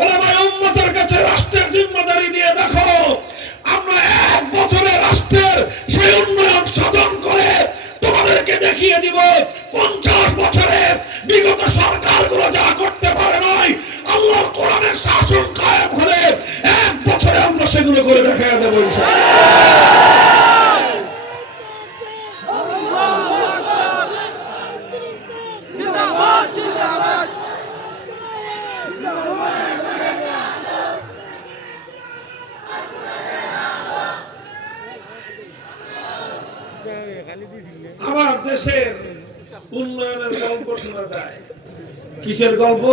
ওলামায়ে উম্মতের কাছে রাষ্ট্রের জিম্মাদারি দিয়ে দেখো আমরা এক বছরে রাষ্ট্রের সেই উন্নয়ন সাধন করে তোমাদেরকে দেখিয়ে দিব 50 বছরে বিগত সরকারগুলো যা করতে পারে নাই আল্লাহর কোরআনের শাসন কায়েম হলে এক বছরে আমরা সেগুলো করে দেখিয়ে দেব ইনশাআল্লাহ। আমার দেশের উন্নয়নের গল্প শোনা যায়। কিসের গল্প?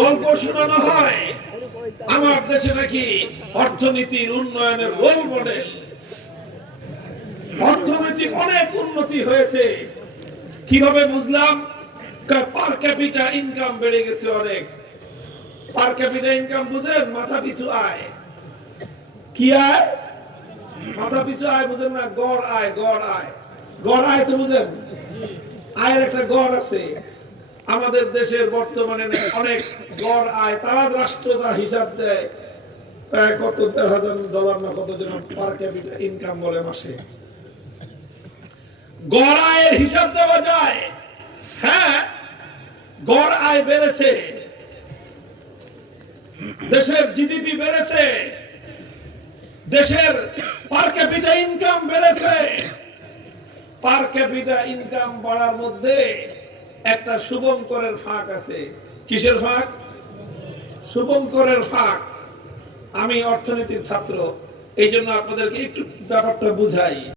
গল্প শোনানো হয় আমার দেশে নাকি অর্থনীতির উন্নয়নের রোল মডেল। অর্থনৈতিক অনেক উন্নতি হয়েছে। কিভাবে বুঝলাম? পার ক্যাপিটা ইনকাম বেড়ে গেছে অনেক। পার ক্যাপিটা ইনকাম বুঝেন? মাথা পিছু আয়। কি আয়? মাথা পিছু আয় বুঝেন না? গড় আয়, গড় আয়। গড় আয় তো বুঝেন? আয়ের একটা গড় আছে। আমাদের দেশের বর্তমানে অনেক গড় আয়, তারা রাষ্ট্র যা হিসাব দেয় প্রায় কত $10,000 না কত যেন পার ক্যাপিটা ইনকাম বলে মাসে। গড় আয়ের হিসাব দেওয়া যায়। হ্যাঁ, গড় আয় বেড়েছে, দেশের জিডিপি বেড়েছে, দেশের পার ক্যাপিটা ইনকাম বেড়েছে। পার ক্যাপিটা ইনকাম বাড়ার মধ্যে একটা শুভঙ্করের ফাঁক আছে। কিসের ফাঁক? শুভঙ্করের ফাঁক। আমি অর্থনীতির ছাত্র, এই জন্য আপনাদেরকে একটু ব্যাপারটা বুঝাই।